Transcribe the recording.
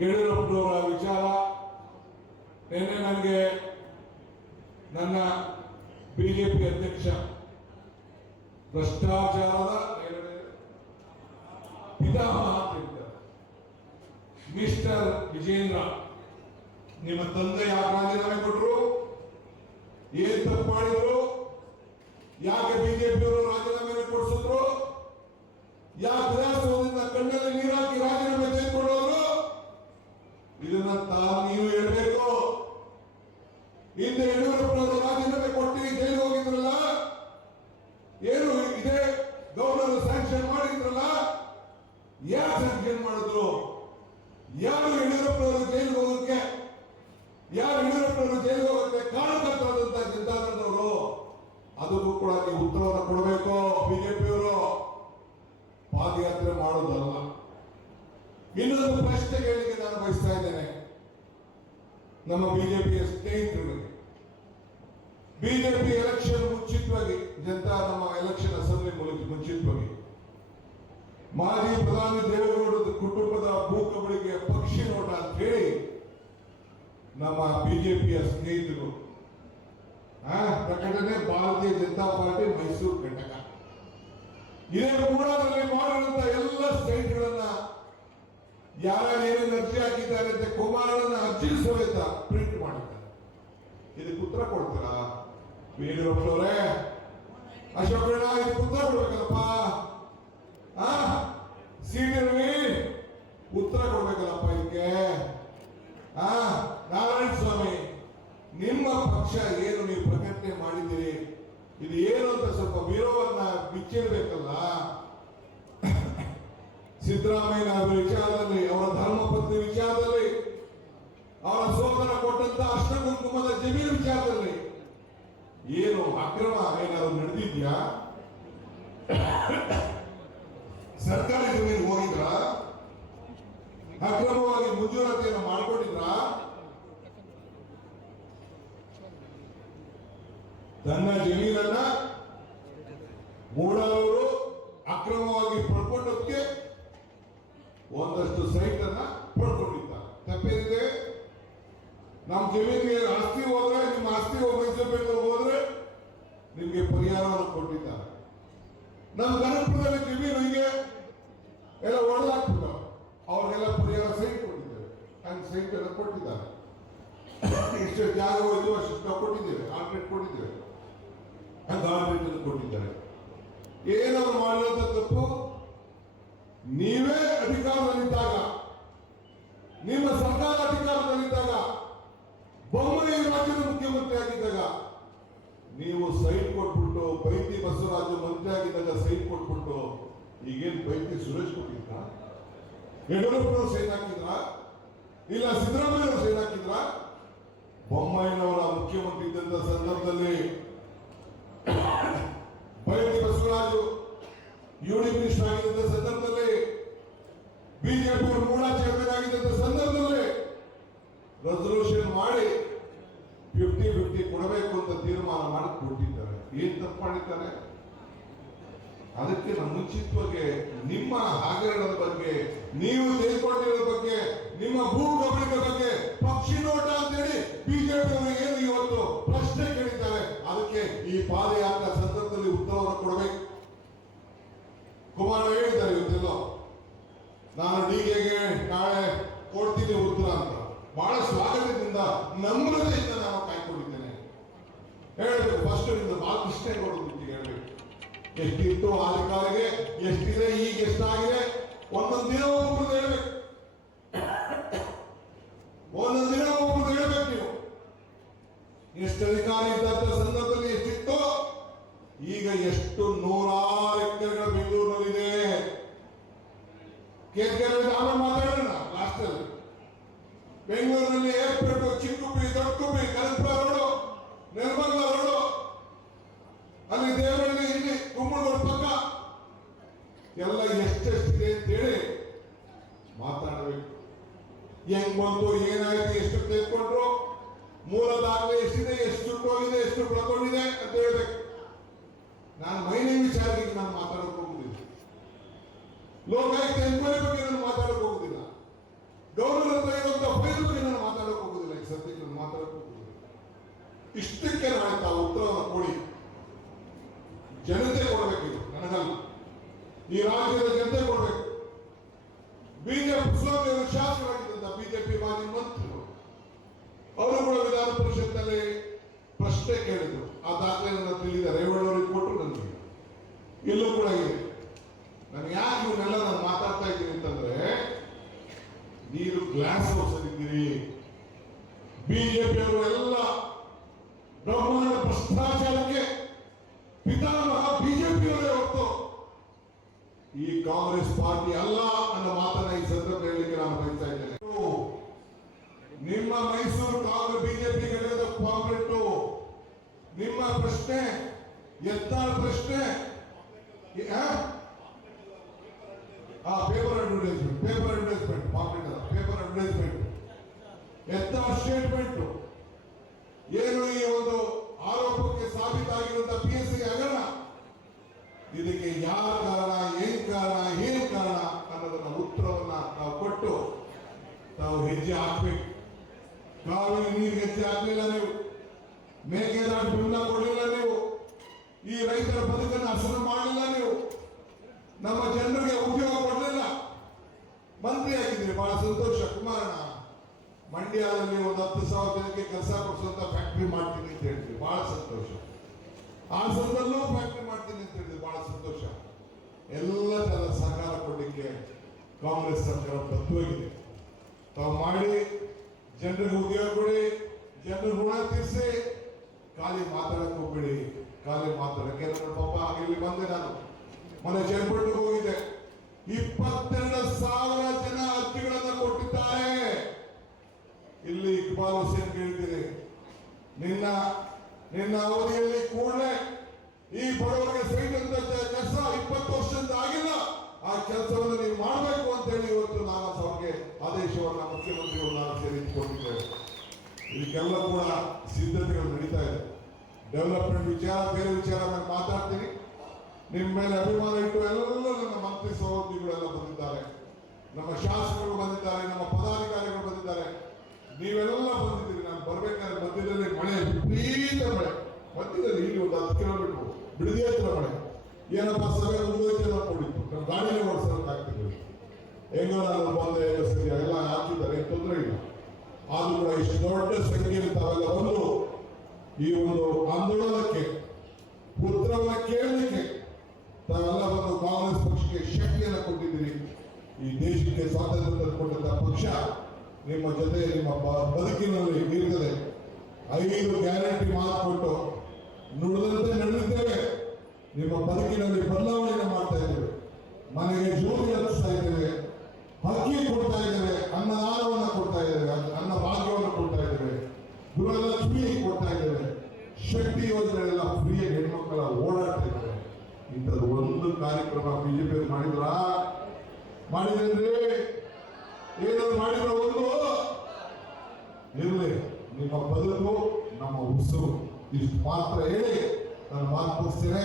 ಯಡಿಯೂರಪ್ಪನವರ ವಿಚಾರ ನಿನ್ನೆ ನನಗೆ ನನ್ನ ಬಿಜೆಪಿ ಅಧ್ಯಕ್ಷ ಭ್ರಷ್ಟಾಚಾರದ ಪಿತಾಮಹ ಅಂತ ಹೇಳ್ತಾರೆ ಮಿಸ್ಟರ್ ವಿಜೇಂದ್ರ, ನಿಮ್ಮ ತಂದೆ ಯಾಕೆ ರಾಜೀನಾಮೆ ಕೊಟ್ಟರು, ಏನ್ ತಪ್ಪು ಮಾಡಿದ್ರು, ಯಾಕೆ ಬಿಜೆಪಿಯವರು ರಾಜೀನಾಮೆ ಕೊಡಿಸಿದ್ರು, ಯಾಕೆ ವಿಧಾನಸೌಧದಿಂದ ಕಣ್ಣಲ್ಲಿ ನೀರಾಕಿ ರಾಜೀನಾಮೆ ತೆಗೆದುಕೊಂಡವರು, ಇದನ್ನ ನೀವು ಹೇಳಬೇಕು. ಹಿಂದೆ ಯಡಿಯೂರಪ್ಪನವರು ರಾಜೀನಾಮೆ ಕೊಟ್ಟು ಜೈಲಿಗೆ ಹೋಗಿದ್ರಲ್ಲ, ಏನು ಇದೇ ಗವರ್ನರ್ ಸ್ಯಾಂಕ್ಷನ್ ಮಾಡಿದ್ರಲ್ಲ, ಯಾರು ಸ್ಯಾಂಕ್ಷನ್ ಮಾಡಿದ್ರು, ಯಾರು ಯಡಿಯೂರಪ್ಪನವರು ಜೈಲಿಗೆ ಹೋಗೋಕೆ, ಯಾರು ಯಡಿಯೂರಪ್ಪನವರು ಜೈಲಿಗೆ ಹೋಗೋಕೆ ಕಾರಣಕರ್ತರಾದಂತಹ ಜನತಾದಳದವರು, ಅದಕ್ಕೂ ಕೂಡ ನೀವು ಉತ್ತರವನ್ನು ಕೊಡಬೇಕು. ಬಿಜೆಪಿಯವರು ಪಾದಯಾತ್ರೆ ಮಾಡೋದಲ್ಲ. ಇನ್ನೊಂದು ಪ್ರಶ್ನೆ ಕೇಳಲಿಕ್ಕೆ ನಾನು ಬಯಸ್ತಾ ಇದ್ದೇನೆ ನಮ್ಮ ಬಿಜೆಪಿಯ ಸ್ನೇಹಿತರಿಗೆ. ಬಿಜೆಪಿ ಎಲೆಕ್ಷನ್ ಮುಂಚಿತವಾಗಿ ನಮ್ಮ ಎಲೆಕ್ಷನ್ ಅಸೆಂಬ್ಲಿ ಮುಂಚಿತವಾಗಿ ಮಾಜಿ ಪ್ರಧಾನಿ ದೇವೇಗೌಡರ ಕುಟುಂಬದ ಭೂ ಕಬಳಿಕೆ ಪಕ್ಷಿ ನೋಟ ಅಂತ ಹೇಳಿ ನಮ್ಮ ಬಿಜೆಪಿಯ ಸ್ನೇಹಿತರು ಪ್ರಕಟಣೆ, ಭಾರತೀಯ ಜನತಾ ಪಾರ್ಟಿ ಮೈಸೂರು ಘಟಕ ಇದೇ ಮೂಡಾದಲ್ಲಿ ಮಾಡಿರುವಂತಹ ಎಲ್ಲ ಸ್ಟೇಟ್ಗಳನ್ನ ಯಾರೇನು ಅರ್ಜಿ ಹಾಕಿದ್ದಾರೆ ಅಂತ ಕುಮಾರನ ಅರ್ಜಿ ಸಮೇತ ಪ್ರಿಂಟ್ ಮಾಡಿದ್ದಾರೆ. ಇದಕ್ಕೆ ಉತ್ತರ ಕೊಡ್ತಾರ ಯಡಿಯೂರಪ್ಪನವರೇ? ಅಶೋಕಣ್ಣ ಇದಕ್ಕೆ ಉತ್ತರ ಕೊಡ್ಬೇಕಲ್ಲಪ್ಪ. ಸಿಟಿ ಉತ್ತರ ಕೊಡ್ಬೇಕಲ್ಲಪ್ಪ ಇದಕ್ಕೆ. ನಾರಾಯಣ ಸ್ವಾಮಿ, ನಿಮ್ಮ ಪಕ್ಷ ಏನು ನೀವು ಪ್ರಕಟಣೆ ಮಾಡಿದ್ದೀರಿ, ಇದು ಏನು ಅಂತ ಸ್ವಲ್ಪ ವಿರೋಧವನ್ನ ಬಿಚ್ಚಿರ್ಬೇಕಲ್ಲ. ಸಿದ್ದರಾಮಯ್ಯ ಅವರ ವಿಚಾರದಲ್ಲಿ, ಅವರ ಧರ್ಮಪತ್ನಿ ವಿಚಾರದಲ್ಲಿ, ಅವರ ಸೋದರ ಕೊಟ್ಟಂತ ಅಷ್ಟ ಕುಂಕುಮದ ಜಮೀನು ವಿಚಾರದಲ್ಲಿ ಏನು ಅಕ್ರಮ ಏನಾದ್ರು ನಡೆದಿದ್ಯಾ? ಸರ್ಕಾರಿ ಜಮೀನು ಹೋಗಿದ್ರ, ಅಕ್ರಮವಾಗಿ ಮಂಜೂರಾತಿಯನ್ನು ಮಾಡಿಕೊಂಡಿದ್ರ, ತನ್ನ ಜಮೀನನ್ನ ಮೂಡಲವರು ಅಕ್ರಮವಾಗಿ ಪಡ್ಕೊಂಡಕ್ಕೆ ಒಂದಷ್ಟು ಸೈಟ್ ಅನ್ನ ಪಡ್ಕೊಂಡಿದ್ದಾರೆ. ತಪ್ಪೇನಿದೆ? ನಮ್ಮ ಜಮೀನಿಗೆ ಆಸ್ತಿ ಹೋದ್ರೆ, ನಿಮ್ಮ ಆಸ್ತಿ ಮೈಸೂರು ಹೋದ್ರೆ ನಿಮ್ಗೆ ಪರಿಹಾರವನ್ನು ಕೊಟ್ಟಿದ್ದಾರೆ. ನಮ್ಮ ಕನಕಪುರದಲ್ಲಿ ಜಮೀನು ಹೀಗೆ ಎಲ್ಲ ಒಡೆದಾಕ್ಬಿಟ್ಟು ಅವ್ರಿಗೆಲ್ಲ ಪರಿಹಾರ ಸೈಟ್ ಕೊಟ್ಟಿದ್ದೇವೆ, ಹಂಗೆ ಸೈಟ್ ಎಲ್ಲ ಕೊಟ್ಟಿದ್ದಾರೆ. ಇಷ್ಟು ಜಾಗ ಹೋಯ್ತು ಅಷ್ಟು ಕೊಟ್ಟಿದ್ದೇವೆ, ಕಾಂಟ್ರಾಕ್ಟ್ ಕೊಟ್ಟಿದ್ದೇವೆ, ಕಾಂಟ್ರಾಕ್ಟ್ ಕೊಟ್ಟಿದ್ದಾರೆ. ಏನಾದ್ರು ಮಾಡಿರೋಂಥ ತಪ್ಪು ನೀವೇ ಅಧಿಕಾರದಲ್ಲಿದ್ದಾಗ, ನಿಮ್ಮ ಸರ್ಕಾರ ಅಧಿಕಾರದಲ್ಲಿದ್ದಾಗ, ಬೊಮ್ಮಾಯಿ ರಾಜ್ಯದ ಮುಖ್ಯಮಂತ್ರಿ ಆಗಿದ್ದಾಗ ನೀವು ಸೈಟ್ ಕೊಟ್ಬಿಟ್ಟು, ಬೈತಿ ಬಸವರಾಜು ಮಂತ್ರಿ ಆಗಿದ್ದಾಗ ಸೈಟ್ ಕೊಟ್ಬಿಟ್ಟು, ಈಗೇನು ಬೈತಿ ಸುರೇಶ್ ಕೊಟ್ಟಿದ್ರ, ಯಡಿಯೂರಪ್ಪನವರು ಸೈನ್ ಹಾಕಿದ್ರ, ಇಲ್ಲ ಸಿದ್ದರಾಮಯ್ಯ ಸೈನ್ ಹಾಕಿದ್ರ? ಬೊಮ್ಮಾಯಿನವರ ಮುಖ್ಯಮಂತ್ರಿ ಇದ್ದಂತ ಸಂದರ್ಭದಲ್ಲಿ ಬೈತಿ ಬಸವರಾಜು ಯೂನಿಟ್ ಮಿನಿಸ್ಟರ್ ಆಗಿದ್ದ ಸಂದರ್ಭದಲ್ಲಿ, ಬಿಜೆಪಿ ಅವರು ಮೂಲ ಚೇರ್ಮನ್ ಆಗಿದ್ದ ಸಂದರ್ಭದಲ್ಲಿ ರೆಸಲ್ಯೂಷನ್ ಮಾಡಿ 50-50 ಕೊಡಬೇಕು ಅಂತ ತೀರ್ಮಾನ ಮಾಡಿ ಕೊಟ್ಟಿದ್ದಾರೆ. ಏನ್ ತಪ್ಪು ಮಾಡಿದ್ದಾರೆ? ಅದಕ್ಕೆ ನಮ್ಮ ಮುಂಚಿತವಾಗಿ ನಿಮ್ಮ ಹಗರಣದ ಬಗ್ಗೆ, ನೀವು ತೆಗೆದುಕೊಂಡಿರೋ ಬಗ್ಗೆ, ನಿಮ್ಮ ಭೂ ಕಬಳಿಕೆ ಬಗ್ಗೆ ಪಕ್ಷಿ ನೋಟ ಅಂತೇಳಿ ಬಿಜೆಪಿ ಅವರು ಏನು ಇವತ್ತು ಪ್ರಶ್ನೆ ಕೇಳಿದ್ದಾರೆ. ಅದಕ್ಕೆ ಈ ಪಾದಯಾತ್ರಾ ಸಂದರ್ಭದಲ್ಲಿ ಉತ್ತರವನ್ನು ಕೊಡಬೇಕು. ಕುಮಾರ ಹೇಳಿದ್ದಾರೆ ಇವತ್ತೆಲ್ಲೋ, ನಾನು ಡಿಕೆಗೆ ನಾಳೆ ಕೊಡ್ತೀನಿ ಉತ್ತರ ಅಂತ. ಬಹಳ ಸ್ವಾಗತದಿಂದ, ನಮ್ರತೆಯಿಂದ ನಾನು ಕಾಯ್ಕೊಂಡಿದ್ದೇನೆ. ಹೇಳಬೇಕು ಫಸ್ಟ್ ನಿಮ್ದು ಬಾಲಕೃಷ್ಣೇಗೌಡ ಹೇಳಬೇಕು, ಎಷ್ಟಿತ್ತು ಅಧಿಕಾರಿಗೆ, ಎಷ್ಟಿದೆ, ಈಗ ಎಷ್ಟಾಗಿದೆ, ಒಂದೊಂದು ದಿನ ಒಬ್ಬರು ಹೇಳ್ಬೇಕು, ಒಂದೊಂದು ದಿನ ಒಬ್ಬರು ಹೇಳ್ಬೇಕು. ನೀವು ಎಷ್ಟು ಅಧಿಕಾರ ಇದ್ದಂತ ಸಂದರ್ಭದಲ್ಲಿ ಎಷ್ಟಿತ್ತು, ಈಗ ಎಷ್ಟು 106 ಎಕರೆಗಳ ಬೆಂಗಳೂರಿನಲ್ಲಿದೆ. ಆಮೇಲೆ ಮಾತಾಡೋಣ. ಲಾಸ್ಟ್ ಅಲ್ಲಿ ಬೆಂಗಳೂರಿನಲ್ಲಿ ಏರ್ಪೋರ್ಟ್, ಚಿಕ್ಕುಪ್ಪಿ, ದೊಡ್ಡಕುಪ್ಪಿ, ಕನಕಪುರ ರೋಡು, ನಿರ್ಮಲ ರೋಡು, ಅಲ್ಲಿ ದೇವರಳ್ಳಿ, ಇಲ್ಲಿ ಕುಮ್ಮಳೂರು ಪಕ್ಕ ಎಲ್ಲ ಎಷ್ಟೆಷ್ಟಿದೆ ಅಂತೇಳಿ ಮಾತಾಡಬೇಕು. ಹೆಂಗ್ ಬಂತು, ಏನಾಗಿದೆ, ಎಷ್ಟು ತೆಗೆದುಕೊಂಡ್ರು, ಮೂಲ ದಾಖಲೆ ಎಷ್ಟಿದೆ, ಎಷ್ಟು ಹೋಗಿದೆ, ಎಷ್ಟು ಕಳ್ಕೊಂಡಿದೆ ಅಂತ ಹೇಳ್ಬೇಕು. ನಾನು ಮೈನೇ ವಿಚಾರಕ್ಕೆ ನಾನು ಮಾತಾಡಕ್ ಹೋಗುದಿಲ್ಲ, ಲೋಕಾಯುಕ್ತ ಎನ್ಕ್ವೈರಿ ಬಗ್ಗೆ ನಾನು ಮಾತಾಡಕ್ ಹೋಗುದಿಲ್ಲ. ಗೌರವ ಇರುವಂತ ಫೈಲ್ಗೆ ನಾನು ಮಾತಾಡಕ್ ಹೋಗುದಿಲ್ಲ, ಈ ಸದ್ಯಕ್ಕೆ ನಾನು ಮಾತಾಡಕ್ ಹೋಗುದಿಲ್ಲ. ಇಷ್ಟಕ್ಕೆ ನಾನು ತಾವು ಉತ್ತರವನ್ನು ಕೊಡಿ. ಜನತೆ ಕೊಡಬೇಕಿದು, ನನಗಲ್ಲ, ಈ ರಾಜ್ಯದ ಜನತೆ ಕೊಡಬೇಕು. ಬಿಜೆಪಿ ಸ್ವಾಮಿಯವರು ಶಾಸಕರಾಗಿದ್ದಂತ ಬಿಜೆಪಿ ಮಾಜಿ ಮಂತ್ರಿಗಳು ಅವರು ಕೂಡ ವಿಧಾನ ಪರಿಷತ್ನಲ್ಲಿ ಪ್ರಶ್ನೆ ಕೇಳಿದ್ರು. ಆ ದಾಖಲೆ ನನ್ನ ತಿಳಿದ ರೇವಣ್ಣವರಿಗೆ ಕೊಟ್ಟರು, ನನಗೆ ಎಲ್ಲೂ ಕೂಡ ಇದೆ. ನಾನು ಯಾಕೆ ಇವನ್ನೆಲ್ಲ ನಾನು ಮಾತಾಡ್ತಾ ಇದ್ದೀನಿ ಅಂತಂದ್ರೆ, ನೀರು ಗ್ಲಾಸ್ ಹೌಸ್ ಇದ್ದೀರಿ. ಬಿಜೆಪಿಯವರು ಎಲ್ಲ ಬ್ರಹ್ಮಾಂಡ ಭ್ರಷ್ಟಾಚಾರಕ್ಕೆ ಪಿತಾಮಹ ಬಿಜೆಪಿಯವರೇ ಹೊರತು ಈ ಕಾಂಗ್ರೆಸ್ ಪಾರ್ಟಿ ಅಲ್ಲ ಅನ್ನೋ ಮಾತನ್ನ ಈ ಸಂದರ್ಭ ಹೇಳಲಿಕ್ಕೆ ನಾನು ಬಯಸ್ತಾ ಇದ್ದೇನೆ. ನಿಮ್ಮ ಮೈಸೂರು ಕಾಂಗ್ರೆಸ್ ಬಿಜೆಪಿ ಘಟಕದ ಕಾಂಗ್ರೆಸ್ ನಿಮ್ಮ ಪ್ರಶ್ನೆ ಎತ್ತಾಳ ಪ್ರಶ್ನೆ, ಪೇಪರ್ ಅಡ್ವರ್ಟೈಸ್ಮೆಂಟ್ ಪಾಂಪ್ಲೆಟ್ ಅಲ್ಲ, ಪೇಪರ್ ಅಡ್ವರ್ಟೈಸ್ಮೆಂಟ್ ಎತ್ತಾಳ ಸ್ಟೇಟ್ಮೆಂಟ್ ಏನು ಈ ಒಂದು ಆರೋಪಕ್ಕೆ ಸಾಬೀತಾಗಿರುವಂತಹ PSC ಹಗರಣ, ಇದಕ್ಕೆ ಯಾರ ಕಾರಣ, ಏನ್ ಕಾರಣ ಅನ್ನೋದನ್ನ ಉತ್ತರವನ್ನ ನಾವು ಕೊಟ್ಟು ತಾವು ಹೆಜ್ಜೆ ಹಾಕ್ಬೇಕು. ಕಾವೇರಿ ನೀರು ಹೆಜ್ಜೆ ಹಾಕಲಿಲ್ಲ ನೀವು, ಮೇಕೆದಾಟು ಬೆಂಬಲ ಕೊಡಲಿಲ್ಲ ನೀವು, ಈ ರೈತರ ಬದುಕನ್ನು ಹಸನು ಮಾಡಲಿಲ್ಲ ನೀವು, ನಮ್ಮ ಜನರಿಗೆ ಉದ್ಯೋಗ ಕೊಡಲಿಲ್ಲ. ಮಂತ್ರಿ ಆಗಿದ್ದೀರಿ, ಬಹಳ ಸಂತೋಷ. ಕುಮಾರಣ್ಣ ಮಂಡ್ಯದಲ್ಲಿ ಒಂದು 10,000 ಜನಕ್ಕೆ ಕೆಲಸ ಕೊಡಿಸುವಂತ ಫ್ಯಾಕ್ಟರಿ ಮಾಡ್ತೀನಿ ಅಂತ ಹೇಳ್ತೀವಿ, ಬಹಳ ಸಂತೋಷ. ಹಾಸನದಲ್ಲೂ ಫ್ಯಾಕ್ಟರಿ ಮಾಡ್ತೀನಿ ಅಂತ ಹೇಳಿದ್ರೆ ಬಹಳ ಸಂತೋಷ. ಎಲ್ಲ ತರ ಸಹಕಾರ ಕೊಡಲಿಕ್ಕೆ ಕಾಂಗ್ರೆಸ್ ಸರ್ಕಾರ ಬದ್ಧವಾಗಿದೆ. ತಾವು ಮಾಡಿ ಜನರಿಗೆ ಉದ್ಯೋಗ ಕೊಡಿ, ಜನರ ಋಣ ತೀರಿಸಿ, ಖಾಲಿ ಮಾತಾಡಕ್ಕೆ ಹೋಗ್ಬೇಡಿ. ಖಾಲಿ ಮಾತಾಡಕ್ಕೆ ಪಾಪ ಇಲ್ಲಿ ಬಂದೆ, ನಾನು ಮನೆ ಚೇರ್ಪಟ್ಟಿಗೆ ಹೋಗಿದ್ದೆ. 22,000 ಜನ ಅರ್ಜಿಗಳನ್ನ ಕೊಟ್ಟಿದ್ದಾರೆ. ಇಲ್ಲಿ ಇಕ್ಬಾಲ್ ಹುಸೇನ್ ಕೇಳ್ತೀನಿ, ನಿನ್ನ ಅವಧಿಯಲ್ಲಿ ಕೂಡಲೇ ಈ ಬಡವರಿಗೆ ಸೈಟ್ ಅಂತ ಕೆಲಸ 20 ವರ್ಷದಿಂದ ಆಗಿಲ್ಲ, ಆ ಕೆಲಸವನ್ನು ನೀವು ಮಾಡಬೇಕು ಅಂತ ಹೇಳಿ ಇವತ್ತು ನಾನು ಅವ್ರಿಗೆ ಆದೇಶವನ್ನ ಮುಖ್ಯಮಂತ್ರಿಗಳು ನಾನು ಸೇರಿ ಕೊಟ್ಟಿದ್ದೇವೆ. ಇದಕ್ಕೆಲ್ಲ ಕೂಡ ಸಿದ್ಧತೆಗಳು ನಡೀತಾ ಇದೆ. ಡೆವಲಪ್ಮೆಂಟ್ ವಿಚಾರ, ಬೇರೆ ವಿಚಾರ ನಾನು ಮಾತಾಡ್ತೀನಿ. ನಿಮ್ಮ ಮೇಲೆ ಅಭಿಮಾನ ಇಟ್ಟು ಎಲ್ಲ ನನ್ನ ಮಂತ್ರಿ ಸಹೋದ್ಯೋಗಿಗಳೆಲ್ಲ ಬಂದಿದ್ದಾರೆ, ನಮ್ಮ ಶಾಸಕರು ಬಂದಿದ್ದಾರೆ, ನಮ್ಮ ಪದಾಧಿಕಾರಿಗಳು ಬಂದಿದ್ದಾರೆ, ನೀವೆಲ್ಲ ಬಂದಿದ್ದೀರಿ. ನಾನು ಬರ್ಬೇಕಾದ್ರೆ ಮಧ್ಯದಲ್ಲಿ ಮಳೆ, ವಿಪರೀತ ಮಳೆ, ಮಧ್ಯದಲ್ಲಿ ಇಲ್ಲಿ ಒಂದು 10 ಕಿಲೋಮೀಟರ್ ಬಿಡದೇ ಹತ್ರ ಮಳೆ. ಏನಪ್ಪ ಸಭೆ ಮುಗಿದೈತೆ ನೋಡಿತ್ತು, ನಮ್ಮ ಗಾಡಿನೇ ಓಡಿಸೋಕ್ಕಾಗ್ತಿರ್ಲಿಲ್ಲ. ಹೆಂಗೋ ನಾನು ಬಂದೆ, ಎಲ್ಲ ಹಾಕಿದ್ದಾರೆ, ತೊಂದರೆ ಇಲ್ಲ. ಆದ್ರೂ ಕೂಡ ಇಷ್ಟು ದೊಡ್ಡ ಸಂಖ್ಯೆಯಲ್ಲಿ ತಾವೆಲ್ಲ ಬಂದು ಈ ಒಂದು ಆಂದೋಲನಕ್ಕೆ ಉತ್ತರವನ್ನ ಕೇಳಲಿಕ್ಕೆ ತಾವೆಲ್ಲ ಬಂದು ಕಾಂಗ್ರೆಸ್ ಪಕ್ಷಕ್ಕೆ ಶಕ್ತಿಯನ್ನು ಕೊಟ್ಟಿದ್ದೀರಿ. ಈ ದೇಶಕ್ಕೆ ಸ್ವಾತಂತ್ರ್ಯ ಕೊಟ್ಟಂತ ಪಕ್ಷ ನಿಮ್ಮ ಜೊತೆ ನಿಮ್ಮ ಬದುಕಿನಲ್ಲಿ ಇರ್ತದೆ. 5 ಗ್ಯಾರಂಟಿ ಮಾತು ಕೊಟ್ಟು ನುಡಿದಂತೆ ನಡೆದಿದ್ದೇವೆ. ನಿಮ್ಮ ಬದುಕಿನಲ್ಲಿ ಬದಲಾವಣೆಯನ್ನು ಮಾಡ್ತಾ ಇದ್ದೇವೆ. ಮನೆಗೆ ಜೋಡಿ ಹಚ್ಚಿಸ್ತಾ ಇದ್ದೇವೆ, ಅಕ್ಕಿ ಕೊಡ್ತಾ ಇದ್ದೇವೆ, ಅನ್ನದಾನವನ್ನು ಕೊಡ್ತಾ ಇದ್ದೇವೆ, ಅನ್ನ ಭಾಗ್ಯವನ್ನು ಕೊಡ್ತಾ ಇದ್ದೇವೆ, ಗೃಹಲಕ್ಷ್ಮಿ ಕೊಡ್ತಾ ಇದ್ದೇವೆ, ಶಕ್ತಿ ಯೋಜನೆಗಳೆಲ್ಲ ಫ್ರೀ ಹೆಣ್ಮಕ್ಕಳ ಓಡಾಡ್ತಾ ಇದ್ದಾರೆ. ಇಂಥದ್ದು ಒಂದು ಕಾರ್ಯಕ್ರಮ ಬಿಜೆಪಿ ಮಾಡಿದ್ರಿ ಏನಾದ್ರು ಮಾಡಿದ್ರ ಒಂದು ಇರಲಿ. ನಿಮ್ಮ ಬದುಕು ನಮ್ಮ ಉಸಿರು, ಇಷ್ಟು ಮಾತ್ರ ಹೇಳಿ ನಾನು ಮಾತು ಮುಗಿಸ್ತೇನೆ.